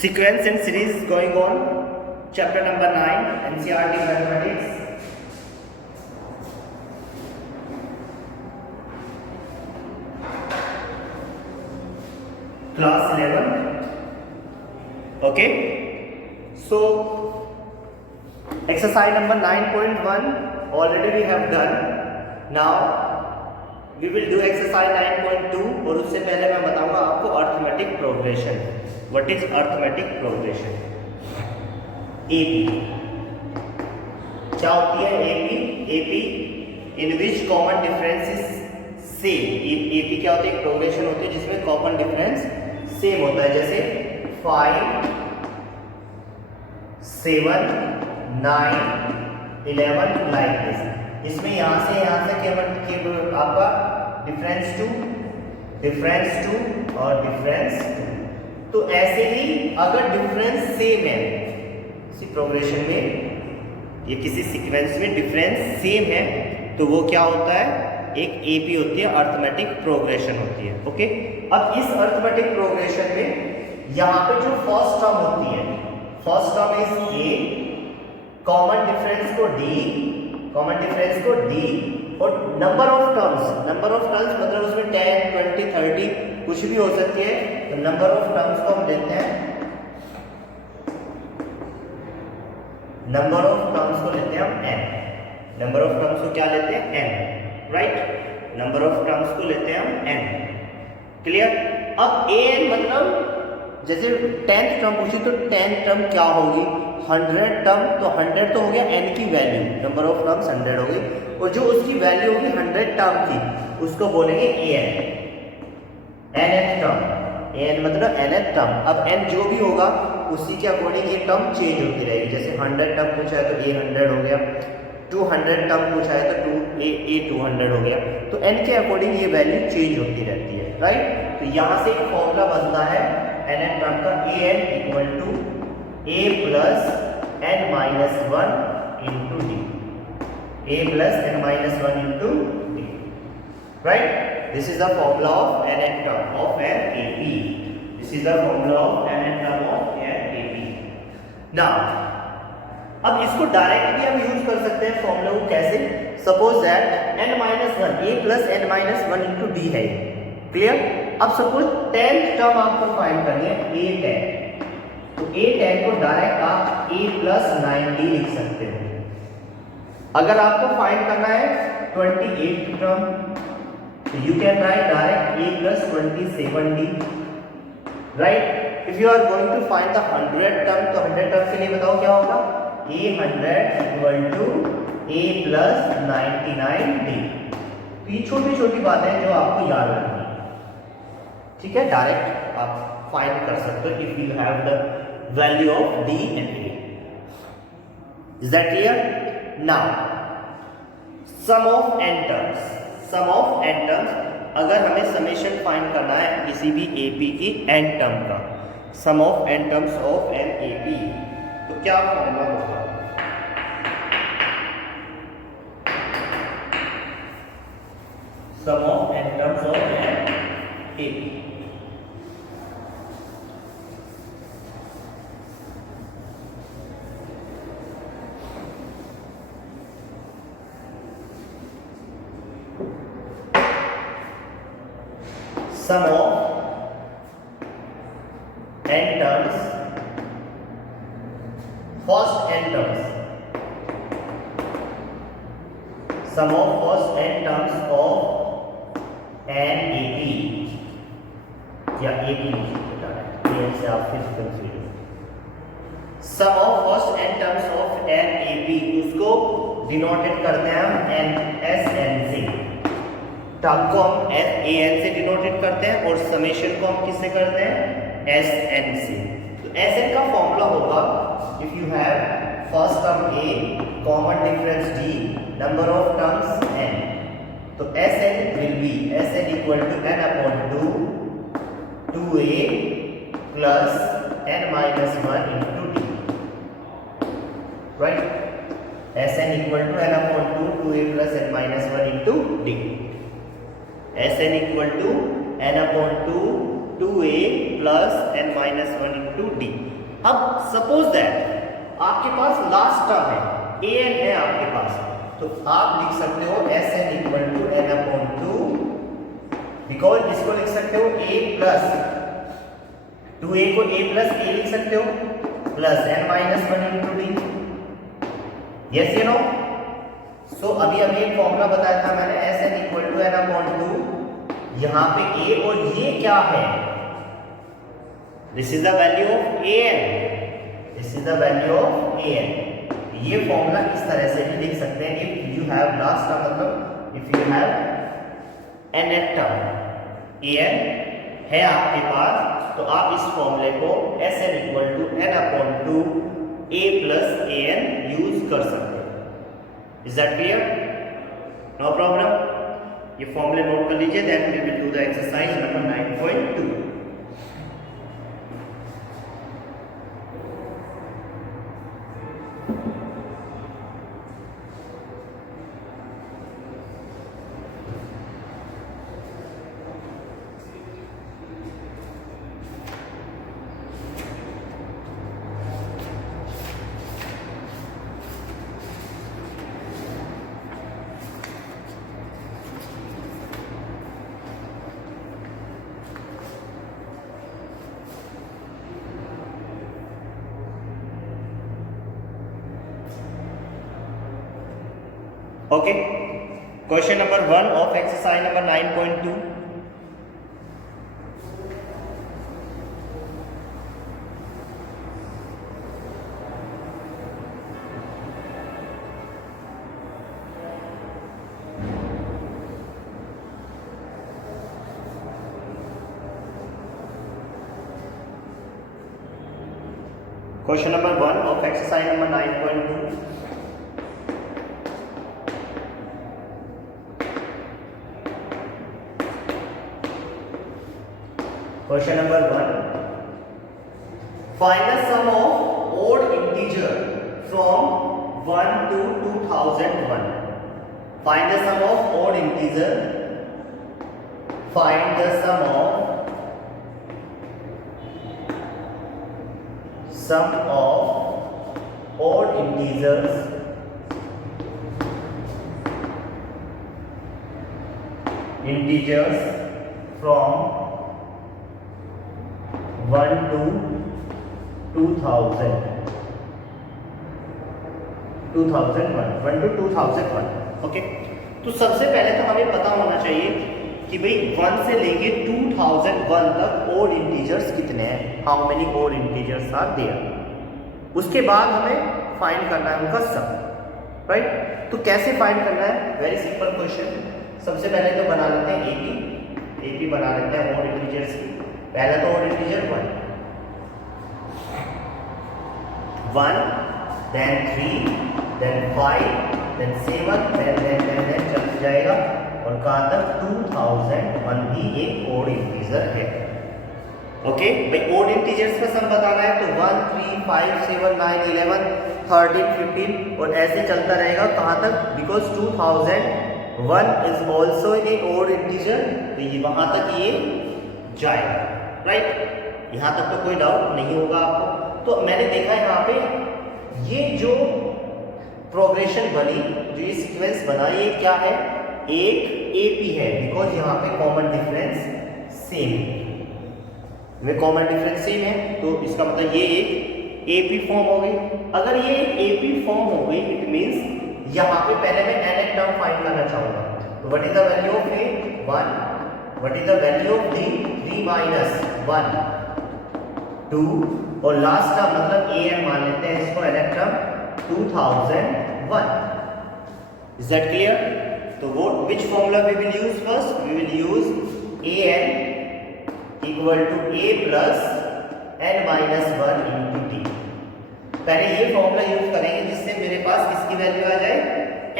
Sequence and series going on. Chapter number 9, NCERT Mathematics. Class 11. Okay. So, exercise number 9.1 already we have done. Now, we will do exercise 9.2 और उससे पहले मैं बताऊंगा आपको arithmetic progression. What is arithmetic progression? AP क्या होती है? AP in which common difference is same. AP क्या होती है? प्रोग्रेशन होती है जिसमें कॉमन डिफरेंस सेम होता है. जैसे 5, 7, 9, 11 लाइक दिस. इसमें यहाँ से केवल आपका डिफरेंस 2 और डिफरेंस 2. तो ऐसे ही अगर डिफरेंस सेम है किसी प्रोग्रेशन में या किसी सीक्वेंस में डिफरेंस सेम है तो वो क्या होता है? एक एपी होती है, अर्थमेटिक प्रोग्रेशन होती है. ओके. अब इस अर्थमेटिक प्रोग्रेशन में यहाँ पे जो फर्स्ट टर्म होती है, first term is a, common difference को डी और नंबर ऑफ टर्म्स मतलब उसमें 10, 20, 30 कुछ भी हो सकती है. तो नंबर ऑफ टर्म्स को हम लेते हैं, नंबर ऑफ टर्म्स को लेते हैं हम n. नंबर ऑफ टर्म्स को क्या लेते हैं? n. Right. Number of terms को लेते हैं हम n. क्लियर. अब an मतलब जैसे 10th टर्म पूछी तो 10th टर्म क्या होगी? 100 टर्म. तो 100 तो हो गया n की वैल्यू, नंबर ऑफ टर्म्स 100 हो गई और जो उसकी वैल्यू होगी 100 टर्म की उसको बोलेंगे an. nth टर्म, n मतलब nth टर्म. अब n जो भी होगा उसी के अकॉर्डिंग ये टर्म चेंज होती रहेगी. जैसे 100 टर्म पूछा है तो a 100 हो गया, 200 टर्म पूछा है तो a 200 हो गया. तो n के अकॉर्डिंग ये वैल्यू चेंज होती रहती है. राइट. तो यहाँ से एक फॉर्मूला बनता है nth टर्म का, an equal to a plus n minus 1 into d. a plus n minus 1 into d. Right. This is the formula of nth term of an AP. This is the formula of nth term of an AP. Now, अब इसको direct भी हम use कर सकते हैं formula को. कैसे? Suppose that n minus 1 a plus n minus 1 into D है. क्लियर. अब सपोज 10th टर्म आपको फाइंड करनी है a 10. तो a 10 को डायरेक्ट आप a प्लस 9d लिख सकते हो. अगर आपको फाइंड करना है 28th term so you can write direct a plus 27d. right. if you are going to find the 100 term तो 100 term के लिए बताओ क्या होगा? a 100 equal to a plus 99d. तो ये छोटी छोटी बातें हैं जो आपको याद रखनी है. ठीक है. डायरेक्ट आप फाइंड कर सकते हो if you have the value of d and a. is that clear? now sum of n terms. अगर हमें समेशन फाइंड करना है किसी भी AP की n टर्म का, sum of n terms of an AP, तो क्या फॉर्मूला होगा? Sum of n terms of an AP. Sum of n terms, first n terms, sum of first n terms of an AP या AP ये से आप फिर consider. sum of first n terms of an AP उसको denotate करते हैं हम SN से. टर्म को हम an से डिनोटेट करते हैं और समेशन को हम किससे करते हैं? Sn से. तो Sn का फॉर्मूला होगा if you have first term a, common difference d, number of terms n. तो Sn will be Sn equal to n upon 2a plus n minus 1 into d. Right. Sn equal to n upon 2a plus n minus 1 into d. Sn equal to n upon 2 2a plus n minus 1 into D. अब suppose that आपके पास last term है an है आपके पास, तो आप लिख सकते हो Sn equal to n upon 2, because इसको लिख सकते हो a प्लस 2a को a प्लस a लिख सकते हो plus n minus 1 into d. Yes you know. So अभी एक फॉर्मूला बताया था मैंने Sn equal to n upon 2, यहाँ पे a और ये क्या है, this is the value of an, this is the value of an। ये फॉर्मूला इस तरह से भी लिख सकते हैं, if you have last term, मतलब if you have nth term an है आपके पास, तो आप इस फॉर्मूले को Sn equal to n upon 2 a plus an use कर सकते हो। Is that clear? No problem. ये फॉर्मूले नोट कर लीजिए, then we will do the exercise number 9.2। Okay, question number 1 of exercise number 9.2. Question number 1 of exercise number 9.2. Question number 1. Find the sum of odd integer from 1 to 2001. Find the sum of odd integer. Find the sum of odd integers from 1 to 2000, 2001, 1 to 2001। Okay, तो सबसे पहले तो हमें पता होना चाहिए कि भाई 1 से लेके 2001 तक ओड इंटीजर्स कितने हैं, how many odd integers are there. उसके बाद हमें फाइंड करना है उनका सम, राइट। तो कैसे फाइंड करना है? Very simple question. सबसे पहले तो बना लेते हैं एपी बना लेते हैं ओड इंटीजर्स की। पहला तो odd integer 1, then 3, then 5, then 7, then चल जाएगा और कहाँ तक 2001 भी एक ओड इंटीजर है। ओके भाई, ओड इंटीजर्स का सम बताना है तो 1, 3, 5, 7, 9, 11, 13, 15 और ऐसे चलता रहेगा कहाँ तक, because 2001 is also a odd integer, तो ये वहां तक ये जाएगा, राइट। यहाँ तक तो कोई डाउट नहीं होगा आपको। तो मैंने देखा यहाँ पे ये जो प्रोग्रेशन बनी, जो ये सीक्वेंस बना, ये क्या है, एक एपी है, बिकॉज यहाँ पे कॉमन डिफरेंस सेम है, कॉमन डिफरेंस सेम है, तो इसका मतलब ये एक एपी फॉर्म हो गई। अगर ये एक एपी फॉर्म हो गई, इट मींस यहाँ पे पहले मैं nth टर्म फाइंड करना चाहूंगा, तो what is the value of A 1, what is the value of D 3 minus 1 2, और लास्ट टर्म मतलब an मान लेते हैं इसको, nth term 2001। Is that clear? तो वो which formula we will use first? We will use an equal to a plus n minus 1 into D. पहले ये फॉर्मूला यूज करेंगे जिससे मेरे पास किसकी वैल्यू आ जाए,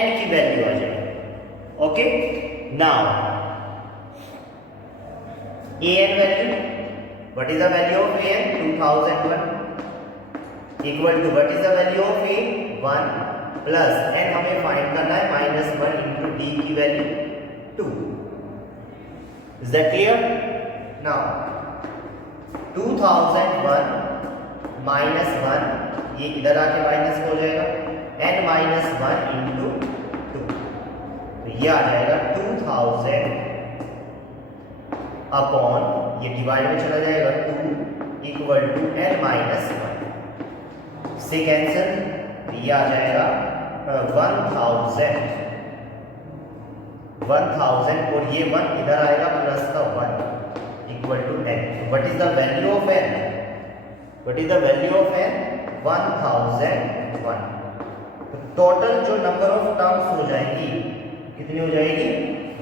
n की वैल्यू आ जाए। Okay, now an value, what is the value of an 2001 equal to what is the value of a 1 plus n हमें फाइंड करना है -1 into d की value 2। Is that clear? Now 2001 minus 1, ये इधर आके minus हो जाएगा, n माइनस 1 इंटू 2, तो ये आ जाएगा 2000 अपॉन, ये डिवाइड में चला जाएगा 2 इक्वल टू n माइनस 1 से कैंसिल, ये आ जाएगा 1000 और ये 1 इधर आएगा प्लस का 1 equal to n। What is the value of n? What is the value of n? 1001। तो टोटल जो नंबर ऑफ टर्म्स हो जाएगी कितनी हो जाएगी?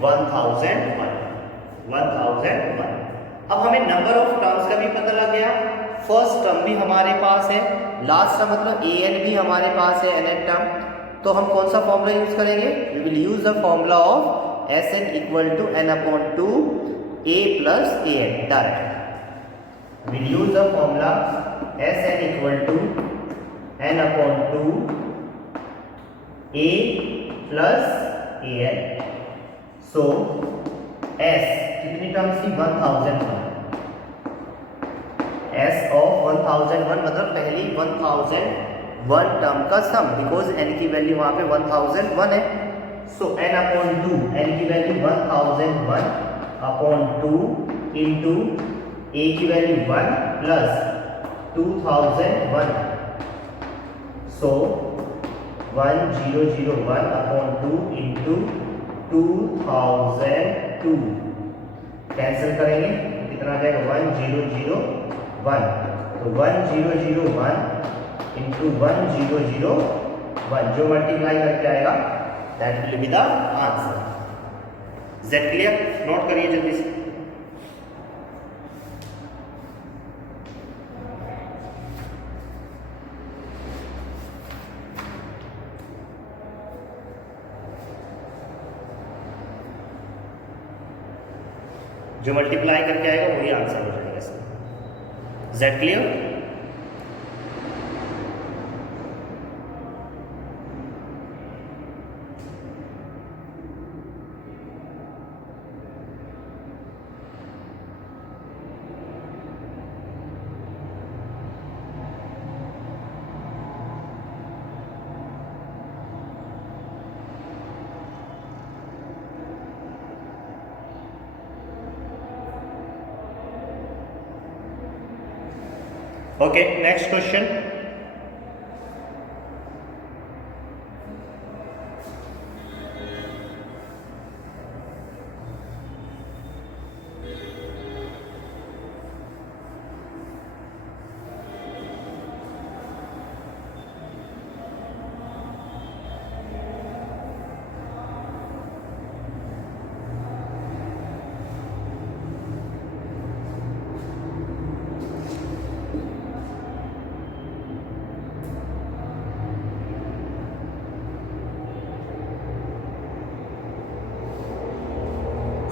1001। अब हमें नंबर ऑफ टर्म्स का भी पता लग गया, फर्स्ट टर्म भी हमारे पास है, लास्ट टर्म मतलब an भी हमारे पास है, nth टर्म। तो हम कौन सा फॉर्मूला यूज करेंगे? We will use the formula of Sn equal to n upon 2 a plus an direct. Will use the formula Sn equal to n upon 2 a plus an। So S कितनी terms थी? 1001। S of 1001 मतलब पहली 1001 term का सम, because n की value वहां पे 1001 है। सो n upon 2, n की वैल्यू 1001 अपॉन 2 इंटू a की वैल्यू 1 प्लस 2001। सो 1001 अपॉन 2 इंटू 2002 कैंसिल करेंगे, कितना आ जाएगा? 1001। तो 1001 इंटू 1001 जो मल्टीप्लाई करके आएगा that will be the answer. Z clear? Note करिए जल्दी से। जो मल्टीप्लाई करके आएगा वही आंसर हो जाएगा इसका। Z clear? Okay, next question.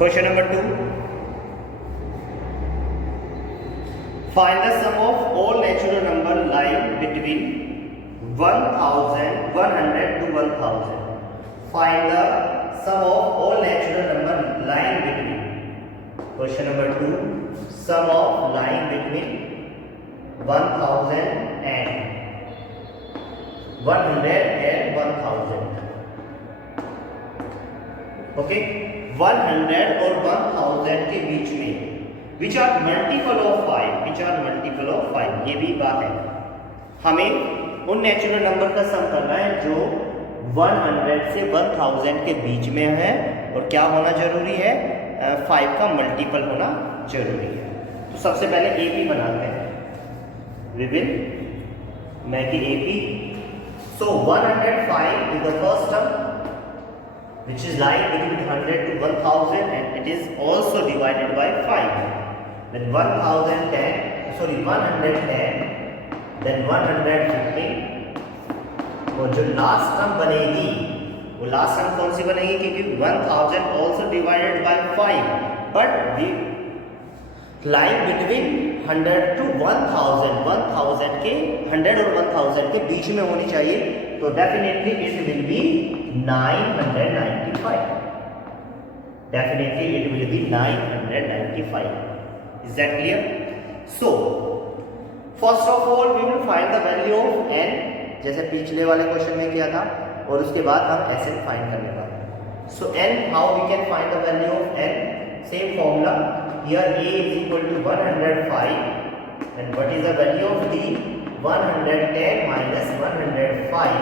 Question number 2. Find the sum of all natural number lying between 100 to 1000. Find the sum of all natural number lying between. Question number 2. Sum of lying between 1000 and 1000. Okay. 100 और 1000 के बीच में which are multiple of 5, ये भी बात है। हमें उन natural number का सम करना है जो 100 से 1000 के बीच में है और क्या होना जरूरी है? 5 का मल्टीपल होना जरूरी है। तो सबसे पहले AP बनाते हैं। We will make AP. So 105 is the first term which is lying between 100 to 1000 and it is also divided by 5. Then 110, then 115 और जो लास्ट टर्म बनेगी वो लास्ट टर्म कौन सी बनेगी? क्योंकि 1000 also divided by 5 but we lying between 100 to 1000 के 100 और 1000 के बीच में होनी चाहिए, तो definitely it will be 995. Definitely it will be 995. Is that clear? So first of all we will find the value of n, जैसे पिछले वाले क्वेश्चन में किया था, और उसके बाद हम Sn फाइंड करने वाले हैं। So n, how we can find the value of n? Same formula, here a is equal to 105 and what is the value of d? 110 minus 105,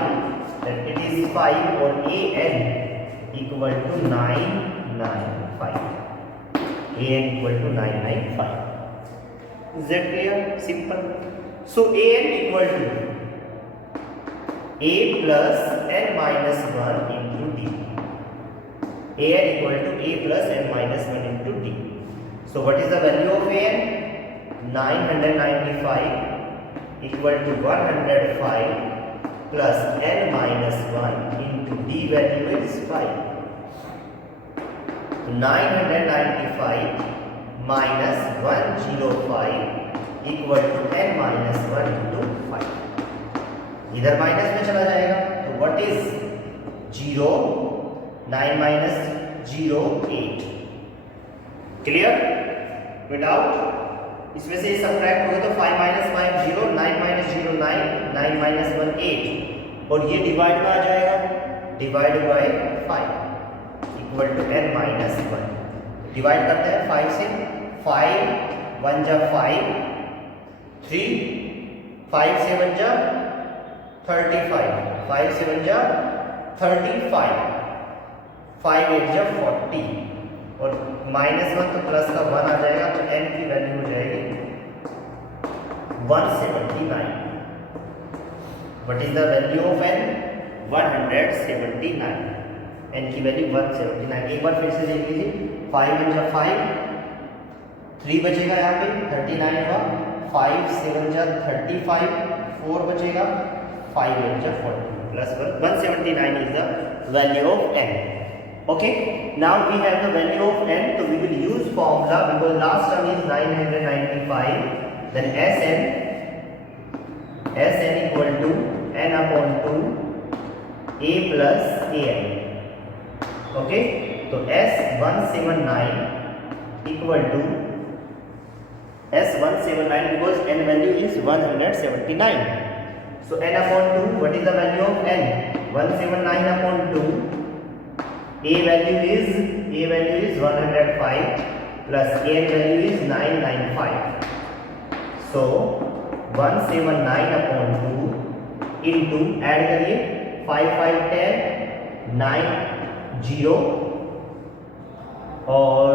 then it is 5, or an equal to 995. an equal to 995. Is that clear? Simple. So an equal to a plus n minus 1 into d. an equal to a plus n minus 1 into d. So what is the value of an? 995 equal to 105 plus n minus 1 into d value is 5. 995 minus 105 equal to n minus 1 into 5. इधर minus में चला जाएगा, तो what is 0? 9 minus 0, 8. Clear? Without इसमें से subtract होगा तो 5 minus 5 0, 9 minus 0 9, 9 minus 1 8, और ये डिवाइड में आ जाएगा, divide by 5 equal to n minus 1. Divide करते हैं 5 से, 5 1 जा 5, 3 5 से 1 जा 35, 5 से 1 जा 35, 5 8 जा 40, और -1 तो प्लस का 1 आ जाएगा, तो n की वैल्यू हो जाएगी 179. What is the value of n? 179. n की वैल्यू 179. एक बार फिर से देख लीजिए, 5 1 जा 5, 3 बचेगा यहाँ पे, 39 हुआ, 5 7 जा 35, 4 बचेगा, 5 8 जा 40 plus 1, 179 is the value of n. Okay, now we have the value of n, so we will use formula because last term is 995, then Sn equal to n upon 2 a plus an. Okay, so S179 equal to S179 because n value is 179. So n upon 2, what is the value of n? 179 upon 2. A value is 105 plus n value is 995. So 179 upon 2 into, add करिए, 5 5 10, 9 0, और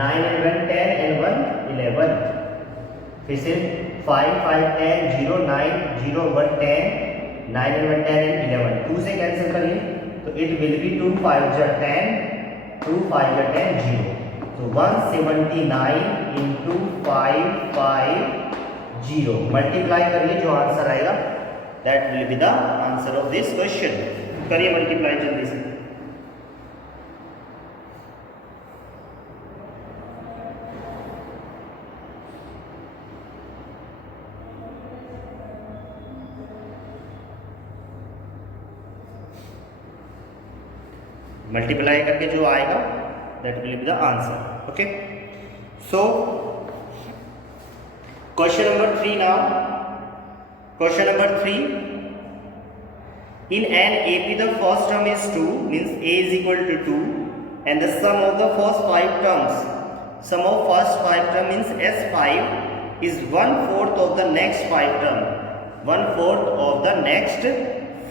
9 and 1 10 and 1 11. फिर से 5 5 10 0 9 0 1 10, 9 and 1 10 and 11. 2 से cancel करिए, तो it will be 2 5 जा 10, 2 5 जा 10 0. So 179 into 5 5 0. Multiply करिए, जो आंसर आएगा that will be the answer of this question. करिए मल्टीप्लाई जल्दी से. मल्टीप्लाई करके जो आएगा that will be the answer. Okay, so question number 3 now. Question number 3, in an AP the first term is 2, means a is equal to 2, and the sum of the first 5 terms, sum of first 5 term means S5 is 1/4 of the next 5 term, 1/4 of the next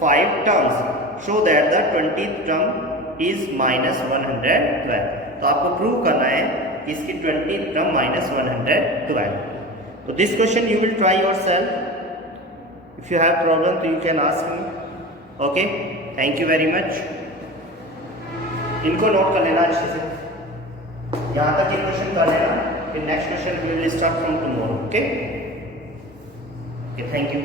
5 terms, show that the 20th term is minus 112. तो आपको prove करना है कि इसकी 20th term minus 112. तो this question you will try yourself. If you have problem, so you can ask me. Okay, thank you very much. इनको note कर लेना अच्छे से, यहाँ तक ये क्वेश्चन कर लेना, फिर next question we will start from tomorrow. Okay, thank you.